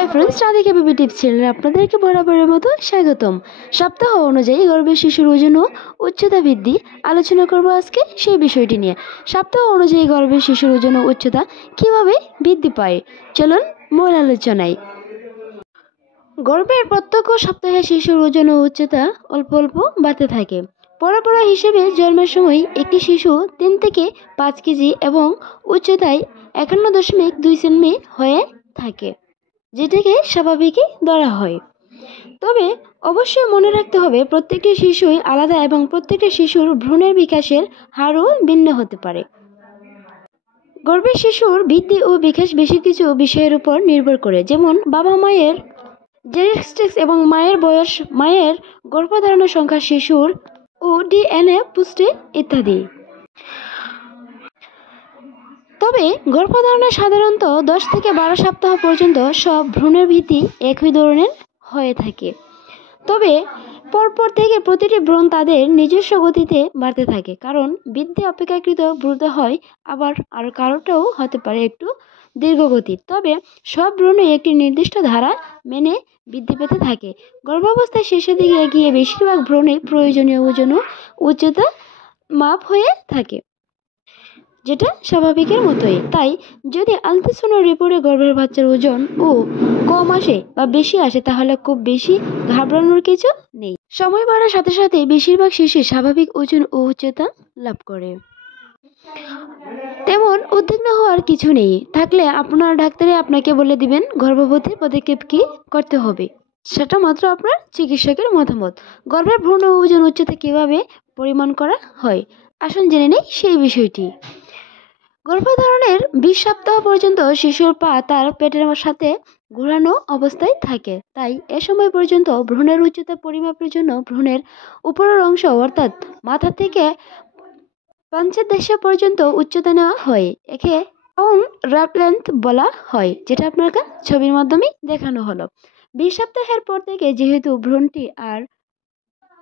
Hi friends, Radhika baby tips চ্যানেলে আপনাদেরকে বরাবরের মতো স্বাগতম। সপ্তাহ অনুযায়ী গর্ভের শিশুর ওজন ও উচ্চতা বৃদ্ধি আলোচনা করব আজকে সেই বিষয়টি নিয়ে। সপ্তাহ অনুযায়ী গর্ভের শিশুর ওজন ও উচ্চতা কিভাবে বৃদ্ধি পায়, চলুন মূল আলোচনায়। গর্ভের প্রত্যেক সপ্তাহে শিশুর ওজন ও উচ্চতা অল্প অল্প বাড়তে থাকে। পরপরা হিসেবে জন্মের সময় একটি শিশু 3 থেকে 5 কেজি এবং উচ্চতায় 51.2 সেমি হয়ে থাকে, যেটাকে স্বাভাবিকই ধরা হয়। তবে অবশ্যই মনে রাখতে হবে প্রত্যেকটি শিশুই আলাদা এবং প্রত্যেকটি শিশুর ভ্রূণের বিকাশের হারও ভিন্ন হতে পারে। গর্ভের শিশুর বৃদ্ধি ও বিকাশ বেশি কিছু বিষয়ের উপর নির্ভর করে, যেমন বাবা মায়ের জেনেটিক্স এবং মায়ের বয়স, মায়ের গর্ভধারণের সংখ্যা, শিশুর ও ডিএনএ পুষ্টি ইত্যাদি। তবে গর্ভধারণে সাধারণত 10 থেকে 12 সপ্তাহ পর্যন্ত সব ভ্রূণের বৃদ্ধি একই ধরনের হয়ে থাকে। তবে পরপর থেকে প্রতিটি ভ্রূণ তাদের নিজস্ব গতিতে বাড়তে থাকে, কারণ বৃদ্ধি অপেক্ষাকৃত দ্রুত হয়, আবার কারোটাও হতে পারে একটু দীর্ঘগতির। তবে সব ভ্রূণই একটি নির্দিষ্ট ধারা মেনে বৃদ্ধি পেতে থাকে। গর্ভাবস্থায় শেষের দিকে গিয়ে বেশিরভাগ ভ্রূণই প্রয়োজনীয় ওজন ও উচ্চতা মাপ হয়ে থাকে, যেটা স্বাভাবিকের মতোই। তাই যদি আলট্রাসাউন্ড রিপোর্টে গর্ভের বাচ্চার ওজন ও কম আসে বা বেশি আসে, তাহলে খুব বেশি ঘাবড়ানোর কিছু নেই। সময় বাড়ার সাথে সাথে বেশিরভাগ শিশু স্বাভাবিক ওজন ও উচ্চতা লাভ করে। তেমন উদ্বিগ্ন হওয়ার কিছু নেই। থাকলে আপনার ডাক্তারে আপনাকে বলে দিবেন গর্ভবতী পদক্ষেপ কি করতে হবে, সেটা মাত্র আপনার চিকিৎসকের মতামত। গর্ভের ভ্রূণ ও ওজন উচ্চতা কিভাবে পরিমাণ করা হয়, আসুন জেনে নেই সেই বিষয়টি। গর্ভধারণের 20 সপ্তাহ পর্যন্ত শিশুর পা তার পেটের সাথে ঘোরানো অবস্থায় থাকে। তাই এ সময় পর্যন্ত ভ্রূণের উচ্চতা পরিমাপের জন্য ভ্রূণের উপরের অংশ অর্থাৎ মাথা থেকে পাঞ্চদেশে পর্যন্ত উচ্চতা নেওয়া হয়। একে রাপ লেন্থ বলা হয়, যেটা আপনাকে ছবির মাধ্যমে দেখানো হলো। 20 সপ্তাহের পর থেকে যেহেতু ভ্রূণটি আর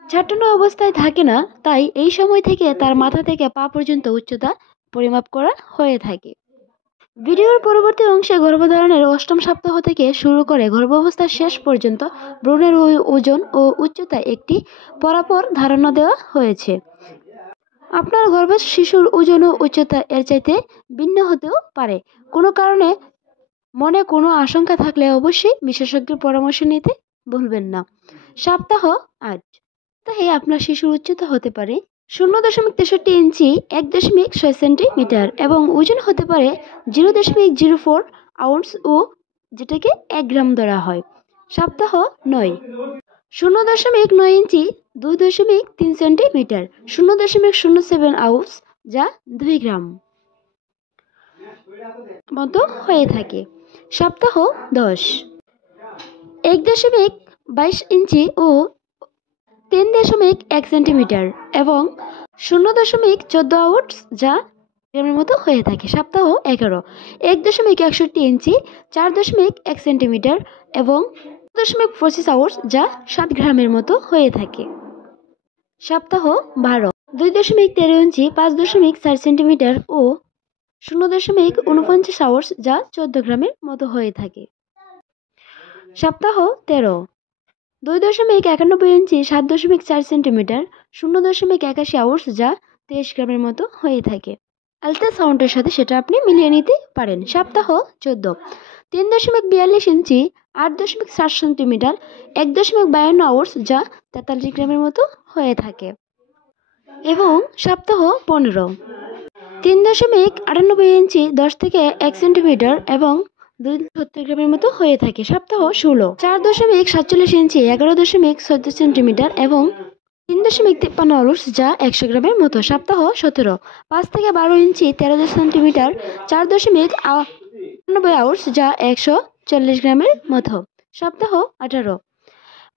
ঝাঁটানো অবস্থায় থাকে না, তাই এই সময় থেকে তার মাথা থেকে পা পর্যন্ত উচ্চতা পরিমাপ করা হয়ে থাকে। ভিডিওর পরবর্তী অংশে গর্ভধারণের 8ম সপ্তাহ থেকে শুরু করে গর্ভাবস্থার শেষ পর্যন্ত ভ্রূণের ওজন ও উচ্চতা একটি পরাপর ধারণা দেওয়া হয়েছে। আপনার গর্ভের শিশুর ওজন ও উচ্চতা এর চাইতে ভিন্ন হতেও পারে। কোনো কারণে মনে কোনো আশঙ্কা থাকলে অবশ্যই বিশেষজ্ঞের পরামর্শ নিতে ভুলবেন না। সপ্তাহ 8 সপ্তাহে আপনার শিশুর উচ্চতা হতে পারে 0.63 ইঞ্চি 1.6 সেন্টিমিটার এবং ওজন হতে পারে 0.04 আউন্স ও যেটাকে 1 গ্রাম ধরা হয়। সপ্তাহ 9 0.9 ইঞ্চি 2.3 সেন্টিমিটার 0.07 আউন্স যা 2 গ্রাম মতো হয়ে থাকে। সপ্তাহ 10 1.22 ইঞ্চি ও 3.1 সেন্টিমিটার এবং 0.14 আউন্স যা গ্রামের মতো হয়ে থাকে। সপ্তাহ 11 1.61 ইঞ্চি 4.1 সেন্টিমিটার এবং 0.25 আউন্স যা 7 গ্রামের মতো হয়ে থাকে। সপ্তাহ 12 2.13 ইঞ্চি 5.4 সেন্টিমিটার ও 0.49 আউন্স যা 14 গ্রামের মতো হয়ে থাকে। সপ্তাহ 13 2.91 ইঞ্চি 7.4 সেন্টিমিটার 0.81 আউন্স যা 23 গ্রামের মতো হয়ে থাকে। আলট্রাসাউন্ডের সাথে সেটা আপনি মিলিয়ে নিতে পারেন। সপ্তাহ 14 3.42 ইঞ্চি 8.7 সেন্টিমিটার 1.52 আউন্স যা 43 গ্রামের মতো হয়ে থাকে। এবং সপ্তাহ 15 3.98 ইঞ্চি 10 থেকে 1 সেন্টিমিটার এবং 270 গ্রামের মতো হয়ে থাকে। সপ্তাহ 16 4.47 ইঞ্চি 11.14 সেন্টিমিটার এবং 3.53 আউন্স যা 100 গ্রামের মতো। সপ্তাহ 17 5 থেকে 12 ইঞ্চি 13 সেন্টিমিটার 4.98 আউন্স যা 140 গ্রামের মতো। সপ্তাহ 18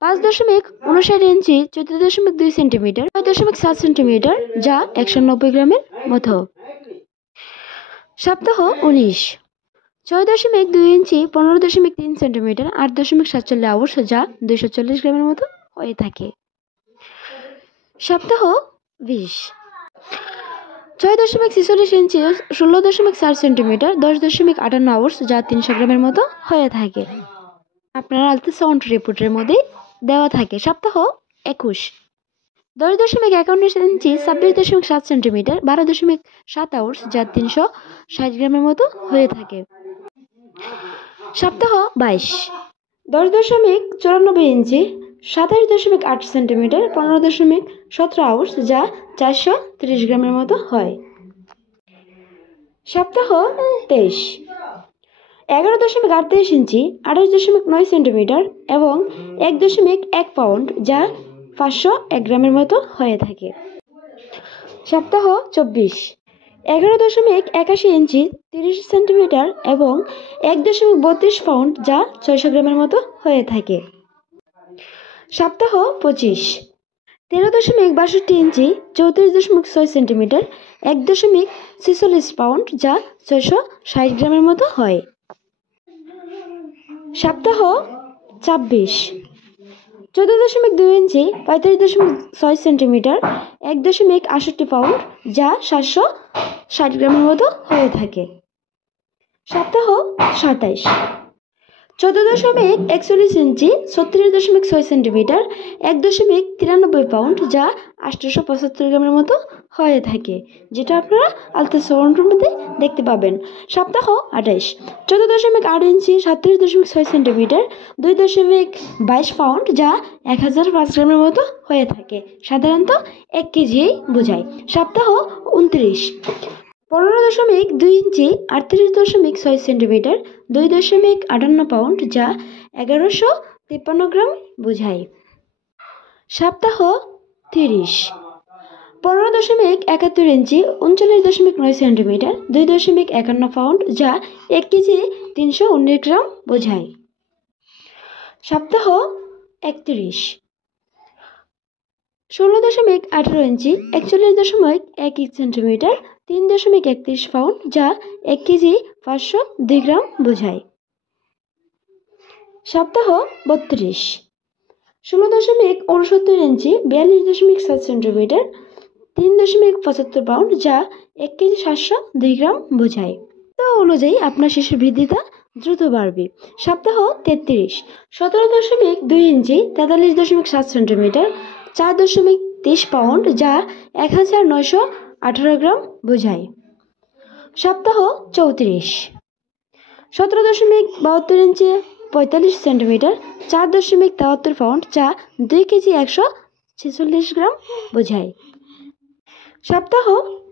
5.59 ইঞ্চি 14.2 সেন্টিমিটার 6.7 সেন্টিমিটার যা 190 গ্রামের মতো। সপ্তাহ 19 6.2 ইঞ্চি 15.3 সেন্টিমিটার 8.47 আউন্স যা 240 গ্রামের মতো হয়ে থাকে। সপ্তাহ 20 6.46 ইঞ্চি 16.4 সেন্টিমিটার 10.58 আউন্স যা 300 গ্রামের মতো হয়ে থাকে। আপনার আল্ট্রাসাউন্ড রিপোর্টের মধ্যে দেওয়া থাকে। সপ্তাহ 21, 10.51 ইঞ্চি 26.7 সেন্টিমিটার 12.7 আউন্স, যা 360 গ্রামের মতো হয়ে থাকে। সপ্তাহ 22, 10.94 ইঞ্চি 27.8 সেন্টিমিটার 15.17 আউন্স, যা 430 গ্রামের মতো হয়। সপ্তাহ 23, 11.38 ইঞ্চি 28.9 সেন্টিমিটার এবং 1.1 পাউন্ড, যা 501 গ্রামের মতো হয়ে থাকে। সপ্তাহ 24, 11.81 ইঞ্চি 30 সেন্টিমিটার এবং 1.32 পাউন্ড, যা 600 গ্রামের মতো হয়ে থাকে। সপ্তাহ 25, 13.62 ইঞ্চি 34.6 সেন্টিমিটার 1.46 পাউন্ড, যা 660 গ্রামের মতো হয়। সপ্তাহ 26, 14.2 ইঞ্চি 35.6 সেন্টিমিটার 1.68 পাউন্ড, যা 760 গ্রামের মতো হয়ে থাকে। সপ্তাহ 27, 14.41 ইঞ্চি 36.6 সেন্টিমিটার 1.93 পাউন্ড, যা 875 গ্রামের মতো হয়ে থাকে, যেটা আপনারা আল্ট্রাসাউন্ডের মধ্যে দেখতে পাবেন। সপ্তাহ 28, 14.8 ইঞ্চি 37.6 সেন্টিমিটার 2.22 পাউন্ড, যা 1005 গ্রামের মতো হয়ে থাকে, সাধারণত 1 কেজি বোঝায়। সপ্তাহ 29, 15.2 ইঞ্চি 38.6 সেন্টিমিটার 2.58 পাউন্ড, যা 1153 গ্রাম বোঝায়। সপ্তাহ 30, 15.71 ইঞ্চি 39.9 সেন্টিমিটার 2.51 পাউন্ড, যা 1 কেজি 319 গ্রাম বোঝায়। সপ্তাহ 31, 16.18 ইঞ্চি 41.1 সেন্টিমিটার 3.31 পাউন্ড, যা 1 কেজি 502 গ্রাম বোঝায়। সপ্তাহ 32, 16.69 ইঞ্চি 42.7 সেন্টিমিটার 3.75 পাউন্ড, যা 1 কেজি 702 গ্রাম বোঝায়। তো অনুযায়ী আপনার শিশুর বৃদ্ধিটা দ্রুত বাড়বে। সপ্তাহ 33, 17.2 ইঞ্চি 43.7 সেন্টিমিটার 4.30 পাউন্ড, যা 1918 গ্রাম বোঝায়। সপ্তাহ 34, 17.72 ইঞ্চি 45 সেন্টিমিটার 4.73 পাউন্ড, যা 2 কেজি 146 গ্রাম বোঝায়। সপ্তাহ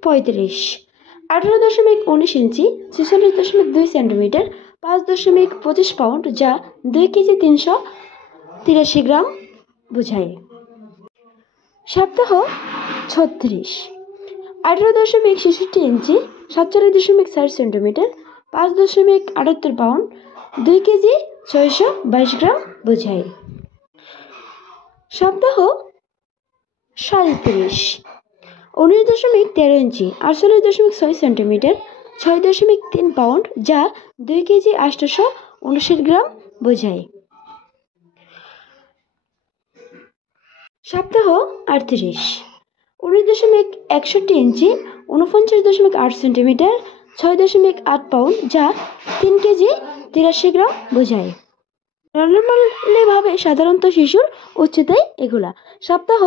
35, 18.19 ইঞ্চি 46.2 সেন্টিমিটার 5.25 পাউন্ড, যা 2 কেজি 383 গ্রাম বোঝায়। সপ্তাহ 36, 18.66 ইঞ্চি 47.4 সেন্টিমিটার 5.78 পাউন্ড, 2 কেজি 622 গ্রাম বোঝায়। সপ্তাহ 37, 19.13 ইঞ্চি 48.6 সেন্টিমিটার 6.3 পাউন্ড, যা 2 কেজি 859 গ্রাম বোঝায়। সপ্তাহ 38, 19.61 ইঞ্চি 49.8 সেন্টিমিটার 6.8 পাউন্ড, যা 3 কেজি 83 গ্রাম বোঝায়। নর্মালি সাধারণত শিশুর উচ্চতায় এগুলা। সপ্তাহ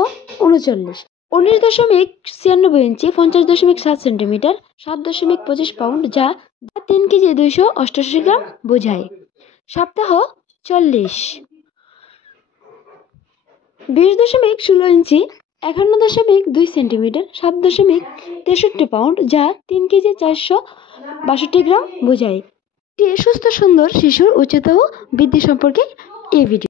39, 19.96 ইঞ্চি 50.7 সেন্টিমিটার 7.25 পাউন্ড, যা 3 কেজি 288 গ্রাম বোঝায়। সপ্তাহ 40, 20.16 ইঞ্চি 51.2 সেন্টিমিটার 7.63 পাউন্ড, যা 3 কেজি 462 গ্রাম বোঝায়। সুস্থ সুন্দর শিশুর উচ্চতা ও বৃদ্ধি সম্পর্কে এই ভিডিও।